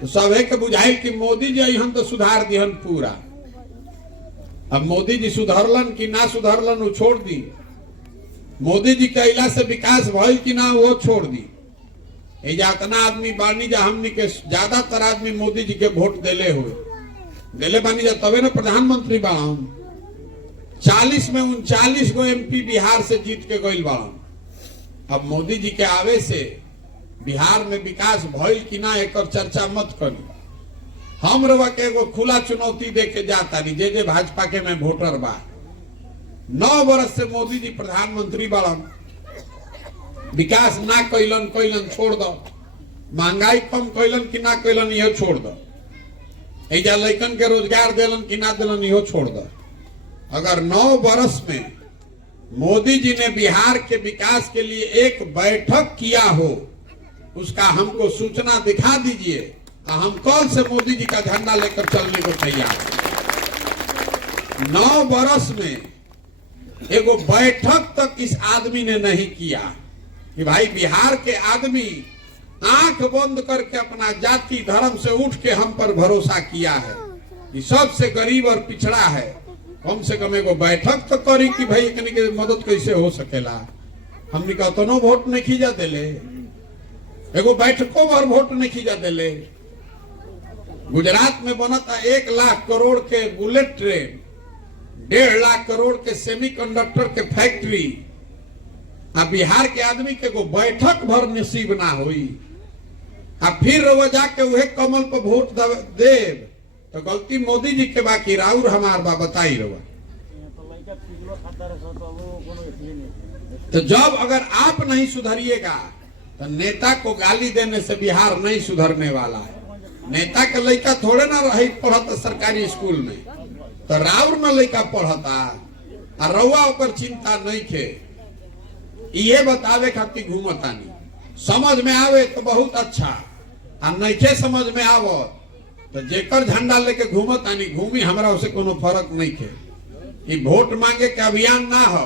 तो सभी के बुझाइल कि मोदी जी अहन तो सुधार दिहन पूरा। अब मोदी जी सुधरलन कि ना सुधरलन वो छोड़ दी, मोदी जी के अला से विकास भइल कि ना वो छोड़ दी। इतना आदमी बानी जा, हमनी के ज्यादातर आदमी मोदी जी के वोट देले बानी जा, तबे ना प्रधानमंत्री बाड़न। 40 में 39 गो MP बिहार से जीत के गइल बाड़न। अब मोदी जी के आवे से बिहार में विकास भइल कि ना एकर चर्चा मत करी। हम रवा के एगो खुला चुनौती दे के जाता नहीं, जे भाजपा के में वोटर बा। 9 वर्ष से मोदी जी प्रधानमंत्री बाड़न, विकास ना कैलन छोड़ दो, महंगाई कम कैलन कि ना कैलन यह छोड़ दो, एजा लइकन के रोजगार देलन कि ना देलन इहो छोड़ दो। अगर 9 वर्ष में मोदी जी ने बिहार के विकास के लिए एक बैठक किया हो, उसका हमको सूचना दिखा दीजिए, हम कल से मोदी जी का झंडा लेकर चलने को तैयार हैं। 9 वर्ष में एगो बैठक तक इस आदमी ने नहीं किया कि भाई बिहार के आदमी आंख बंद करके अपना जाति धर्म से उठ के हम पर भरोसा किया है कि सबसे गरीब और पिछड़ा है, कम से कम एगो बैठक तो करी कि भाई एकनी के मदद कैसे हो सकेला। हमने कहा तो वोट नहीं खींचा देले, एगो बैठकों भर वोट नहीं खींचा देले। गुजरात में बना था 1 लाख करोड़ के बुलेट ट्रेन, 1.5 लाख करोड़ के सेमीकंडक्टर के फैक्ट्री, अब बिहार के आदमी के को बैठक भर नसीब ना हुई। अब फिर वो जाके वह कमल पर वोट देव तो गलती मोदी जी के बाकी राउर हमार बा बताई रवा। तो जब अगर आप नहीं सुधरिएगा तो नेता को गाली देने से बिहार नहीं सुधरने वाला है। नेता के लड़का थोड़े ना रही पढ़ता सरकारी स्कूल में, तो राउर में लड़का पढ़ता और रउआ ओकर चिंता नहीं खे। ये बतावे खातिर घूमता नहीं, समझ में आवे तो बहुत अच्छा, और नहीं खे समझ में आवो तो जेकर झंडा लेके घूमता नहीं घूमी, हमरा उसे कोनो फर्क नहीं खे। कि वोट मांगे के अभियान ना हो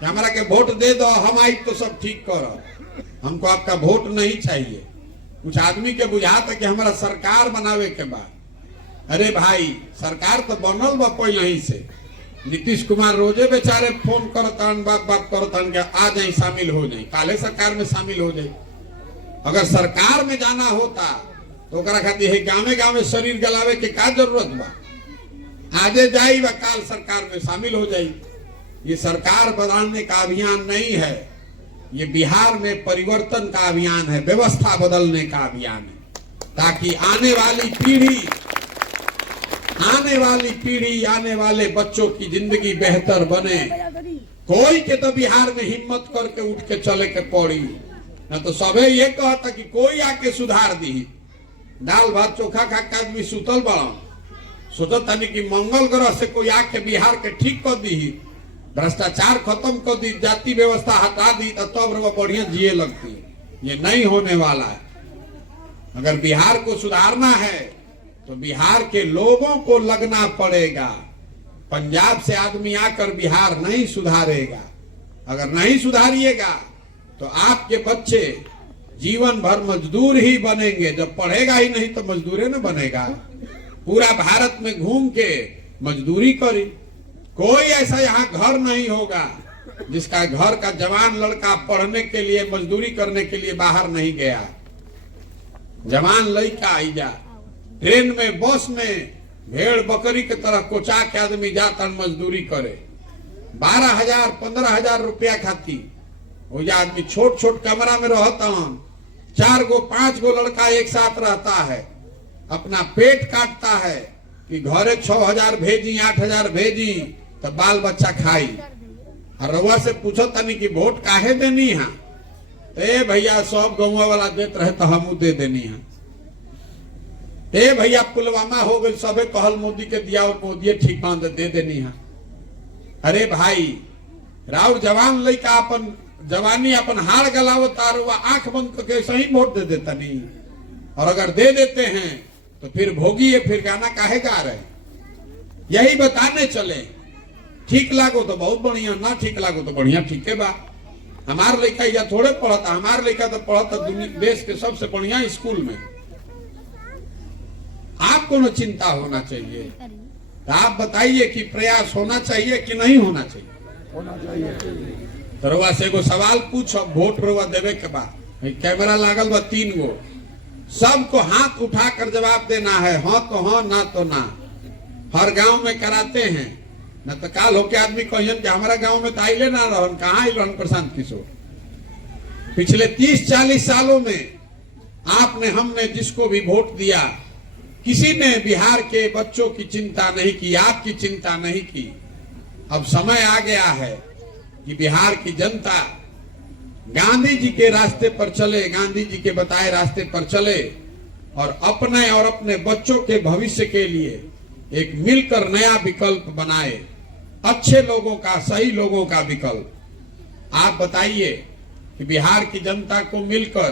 कि हमरा के वोट दे दो हम आई तो सब ठीक करो, हमको आपका वोट नहीं चाहिए। कुछ आदमी के बुझाता कि हमारा सरकार बनावे के बाद, अरे भाई सरकार तो बनल बा पहले ही से। नीतीश कुमार रोजे बेचारे फोन करतन, बात करतन कि आ जाए शामिल हो जाए, काले सरकार में शामिल हो जाए। अगर सरकार में जाना होता तो ओकरा खातिर गाँवे गाँवे शरीर गलावे के का जरूरत बा, आजे जाई व काल सरकार में शामिल हो जाई। ये सरकार बनाने का अभियान नहीं है, ये बिहार में परिवर्तन का अभियान है, व्यवस्था बदलने का अभियान है, ताकि आने वाली पीढ़ी आने वाले बच्चों की जिंदगी बेहतर बने। कोई के तो बिहार में हिम्मत करके उठ के चले के पड़ी, न तो सबे ये कहता कि कोई आके सुधार दी। दाल भात चोखा खा के आदमी सुतल बड़ा, सोचत तनी कि मंगल ग्रह से कोई आके बिहार के ठीक कर दी, भ्रष्टाचार खत्म कर दी, जाति व्यवस्था हटा दी, तो तब वो बढ़िया जिए लगती। ये नहीं होने वाला है। अगर बिहार को सुधारना है तो बिहार के लोगों को लगना पड़ेगा। पंजाब से आदमी आकर बिहार नहीं सुधारेगा। अगर नहीं सुधारिएगा तो आपके बच्चे जीवन भर मजदूर ही बनेंगे। जब पढ़ेगा ही नहीं तो मजदूर न बनेगा। पूरा भारत में घूम के मजदूरी करी। कोई ऐसा यहाँ घर नहीं होगा जिसका घर का जवान लड़का पढ़ने के लिए मजदूरी करने के लिए बाहर नहीं गया। जवान लड़का आई जा ट्रेन में बस में भेड़ बकरी के तरह कोचा के आदमी जाता मजदूरी करे 12,000 15,000 रुपया खाती। वो आदमी छोट छोट कमरा में रहता, 4 गो 5 गो लड़का एक साथ रहता है, अपना पेट काटता है कि घरे 6,000 भेजी 8,000 भेजी तो बाल बच्चा खाई। और रउआ से पूछो तनी कि वोट काहे देनी है, ए भैया सब गाँव वाला देते रहे तो हम दे देनी है। ए भैया पुलवामा हो गई सबे कहल मोदी के दिया और मोदी ठीक बांध दे देनी है। अरे भाई राउर जवान लड़का अपन जवानी अपन हार गलावता रुआ आंख बंद करके सही वोट दे देता नहीं। और अगर दे देते हैं तो फिर भोगी है, फिर गाना काहे गा रहे। यही बताने चले, ठीक लागो तो बहुत बढ़िया, ना ठीक लागो तो बढ़िया ठीक है बा। हमार लड़का या थोड़े पढ़ता, हमार लड़का तो पढ़ता दुनिया देश के सबसे बढ़िया स्कूल में। आपको न चिंता होना चाहिए। तो आप बताइए कि प्रयास होना चाहिए कि नहीं होना चाहिए? होना चाहिए। तो रउआ से एगो सवाल पूछ, वोट रउआ देवे के बाद कैमरा लागल बा 3 गो, सबको हाथ उठाकर जवाब देना है, हाँ तो हाँ, ना तो ना। हर गांव में कराते हैं, न तो काल होके आदमी कहियन कि हमारा गांव में तो आइले ना रहन, कहाँ आइल रहन प्रशांत किशोर। पिछले 30-40 सालों में आपने हमने जिसको भी वोट दिया, किसी ने बिहार के बच्चों की चिंता नहीं की, आपकी चिंता नहीं की। अब समय आ गया है कि बिहार की जनता गांधी जी के रास्ते पर चले, गांधी जी के बताए रास्ते पर चले और अपने बच्चों के भविष्य के लिए एक मिलकर नया विकल्प बनाए, अच्छे लोगों का, सही लोगों का विकल्प। आप बताइए कि बिहार की जनता को मिलकर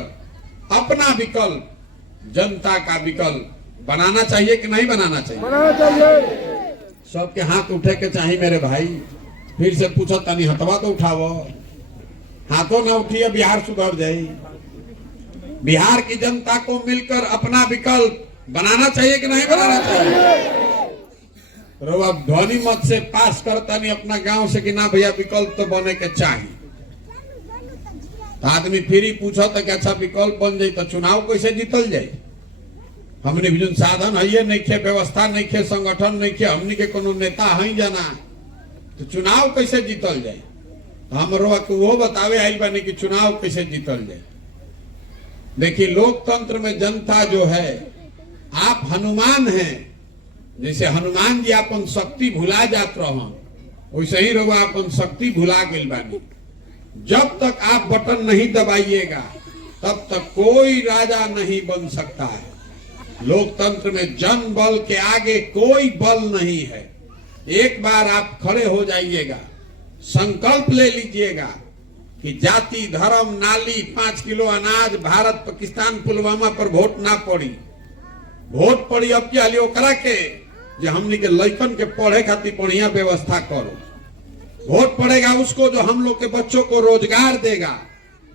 अपना विकल्प, जनता का विकल्प बनाना चाहिए कि नहीं बनाना चाहिए? बनाना चाहिए। सबके हाथ उठे के चाहिए मेरे भाई। फिर से पूछो तनी हथवा तो उठावो, हाथों ना उठिए, बिहार सुधर जाए। बिहार की जनता को मिलकर अपना विकल्प बनाना चाहिए कि नहीं बनाना चाहिए? रोआ ध्वनि मत से पास करता नहीं अपना गांव से कि ना भैया विकल्प तो बने के चाहिए। तो आदमी फिर ही पूछो तो कि अच्छा विकल्प बन जाए तो चुनाव कैसे जीतल जाए? हमने भी जो साधन है ये नहीं खे, व्यवस्था नहीं खे, संगठन नहीं खे, हमने के कोनो नेता है जाना, तो चुनाव कैसे जीतल जाए? हम रोआ को वो बतावे आइल बने कि चुनाव कैसे जीतल जाए। देखिए लोकतंत्र में जनता जो है, आप हनुमान हैं, जैसे हनुमान जी अपन शक्ति भुला जात रहन, वैसे ही रोआ अपन शक्ति भुला गइल बानी। जब तक आप बटन नहीं दबाइएगा तब तक कोई राजा नहीं बन सकता है। लोकतंत्र में जन बल के आगे कोई बल नहीं है। एक बार आप खड़े हो जाइएगा, संकल्प ले लीजिएगा कि जाति, धर्म, नाली, 5 किलो अनाज, भारत पाकिस्तान पुलवामा पर वोट ना पड़ी। वोट पड़ी अब क्या लियो करा के जे हमनी के लइकन के पढ़े खातिर बढ़िया व्यवस्था करो। वोट पड़ेगा उसको जो हम लोग के बच्चों को रोजगार देगा।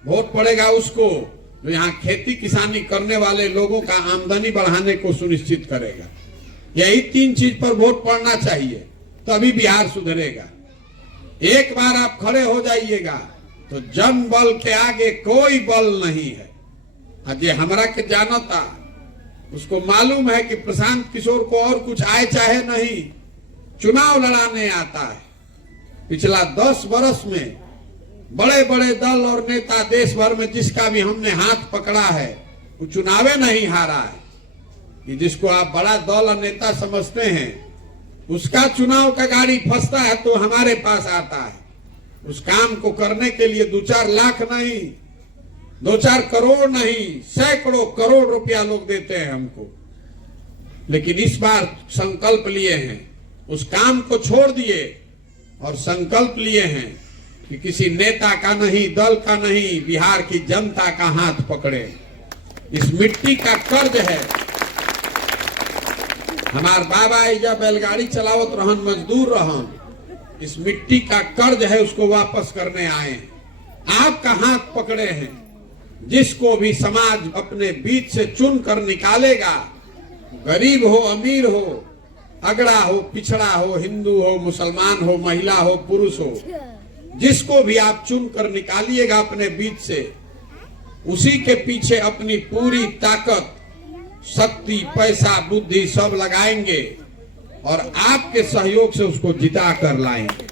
वोट पड़ेगा उसको जो यहाँ खेती किसानी करने वाले लोगों का आमदनी बढ़ाने को सुनिश्चित करेगा। यही 3 चीज पर वोट पड़ना चाहिए, तभी बिहार सुधरेगा। एक बार आप खड़े हो जाइएगा तो जन बल के आगे कोई बल नहीं है। अजय हमरा के जानता, उसको मालूम है कि प्रशांत किशोर को और कुछ आए चाहे नहीं, चुनाव लड़ाने आता है। पिछला 10 वर्ष में बड़े बड़े दल और नेता देश भर में जिसका भी हमने हाथ पकड़ा है वो चुनावे नहीं हारा है। कि जिसको आप बड़ा दल और नेता समझते हैं, उसका चुनाव का गाड़ी फंसता है तो हमारे पास आता है। उस काम को करने के लिए 2-4 लाख नहीं, 2-4 करोड़ नहीं, सैकड़ों करोड़ रुपया लोग देते हैं हमको। लेकिन इस बार संकल्प लिए हैं, उस काम को छोड़ दिए और संकल्प लिए हैं कि किसी नेता का नहीं, दल का नहीं, बिहार की जनता का हाथ पकड़े। इस मिट्टी का कर्ज है। हमार बाबा एजा बैलगाड़ी चलावत रहन, मजदूर रहन, इस मिट्टी का कर्ज है, उसको वापस करने आए। आपका हाथ पकड़े हैं। जिसको भी समाज अपने बीच से चुन कर निकालेगा, गरीब हो, अमीर हो, अगड़ा हो, पिछड़ा हो, हिंदू हो, मुसलमान हो, महिला हो, पुरुष हो, जिसको भी आप चुन कर निकालिएगा अपने बीच से, उसी के पीछे अपनी पूरी ताकत, शक्ति, पैसा, बुद्धि सब लगाएंगे और आपके सहयोग से उसको जिता कर लाएंगे।